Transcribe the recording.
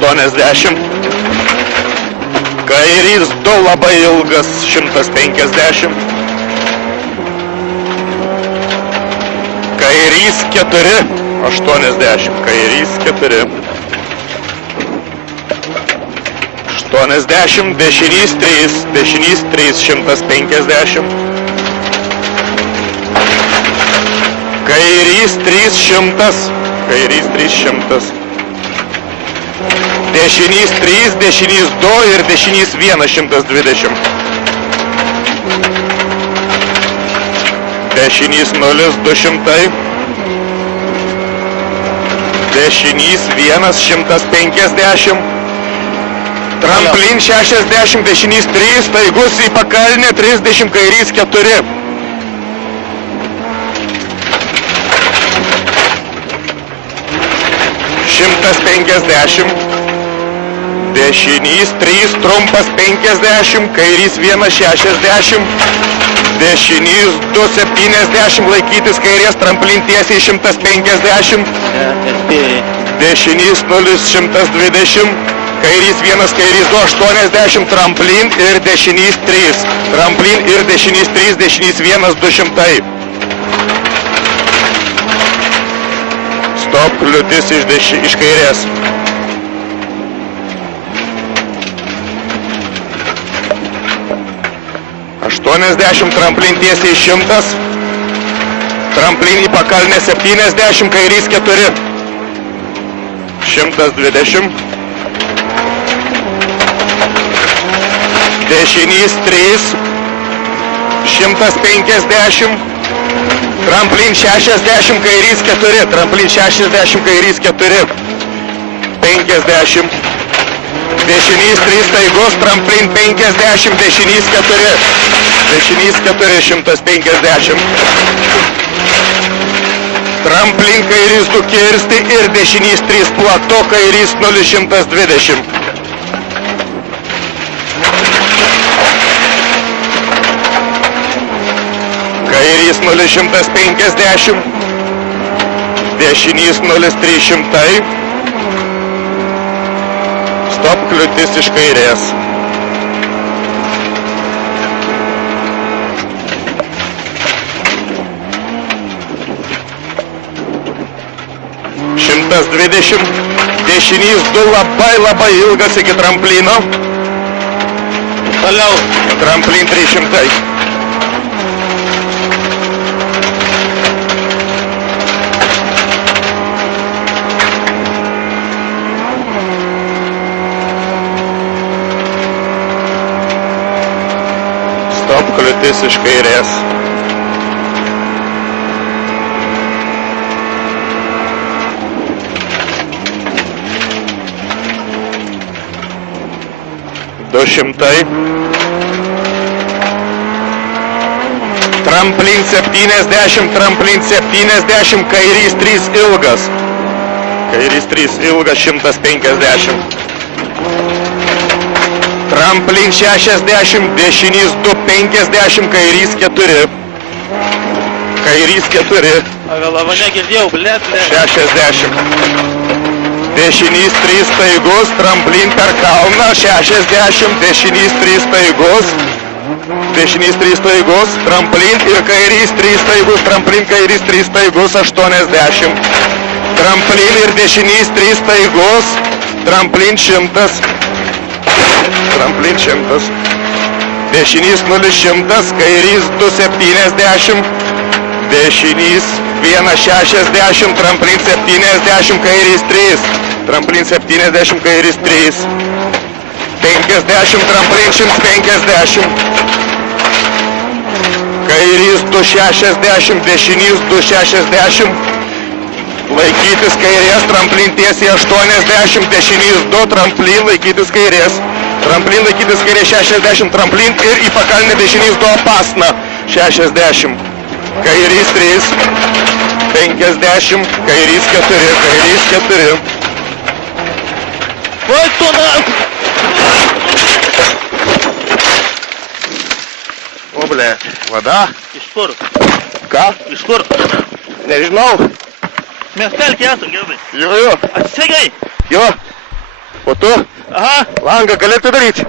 80. Kairys 2 labai ilgas 150. Kairys 4 80. Kairys 4 80. Dešinys 3 dešinys 3 150. Kairys 300. Kairys 300. Dešinys 3, dešinys 2 ir dešinys 1 120. Dešinys 0 200. Dešinys 1 150. Tramplin 60, dešinys 3, staigus į pakalnę 30, kairys 4. Šimtas 50. Dešinys 3, trumpas 50, kairys 1 60. Dešinys 2 70, laikytis kairės, tramplin tiesiai 150. Dešinys 0 120. Kairys 1, kairys 2 80, tramplin ir dešinys 3. Tramplin ir dešinys 3, dešinys 1 200. Stop, kliūtis iš kairės. $80, tramplin tiesiai 100. Tramplin į pakalnę 70, kairys 4. 120. Dešinys 3. 150. Tramplin 60, kairys 4. Tramplin 60, kairys 4. 50. Dešinys 3 staigus, tramplin 50, dešinys 4. Dešinys 4 150. Tramplin kairys 2 kirsti ir dešinys 3 plato, kairys 0 120. Kairys 0 150. Dešinys 0 300. Stop, kliūtis iš kairės. Šimtas 20. Dešinys 2 labai ilgas iki tramplino. Toliau. Tramplin 300. Stop, kliūtis iš kairės. $200. Tramplin 70, tramplin 70, kairys 3 ilgas. Kairys 3 ilgas 150. Tramplin 60, dešinys 2 50, kairys 4. Kairys 4. Galava negirdėjau, blėt. 60. Dešinys 3 staigus, tramplin per kalną 60, dešinys 3 staigus. Dešinys 3 staigus, tramplin ir kairys 3 staigus, tramplin kairys 3 staigus 80. Tramplin ir dešinys 3 staigus, tramplin 100. Tramplin 100. Dešinys 0 100, kairys 2 70. Dešinys 1 60, tramplin 70, kairys 3. Tramplin 70, kairys 3. 50, tramplin 150. Kairys 260, dešinys 260. Laikytis kairės, tramplin tiesiai 80, dešinys 2, tramplin laikytis kairės. Tramplin laikytis kairės 60, tramplin ir į pakalnę dešinys 2 pasna 60. Kairys 3, 50, kairys 4, kairys 4. Oi, tu na... O, ble, vada? Iš kur? Ką? Iš kur? Nežinau. Miestelkį esam, gerai. Jo. Atsisegai? Jo. Po to Aha, langą gali atidaryti.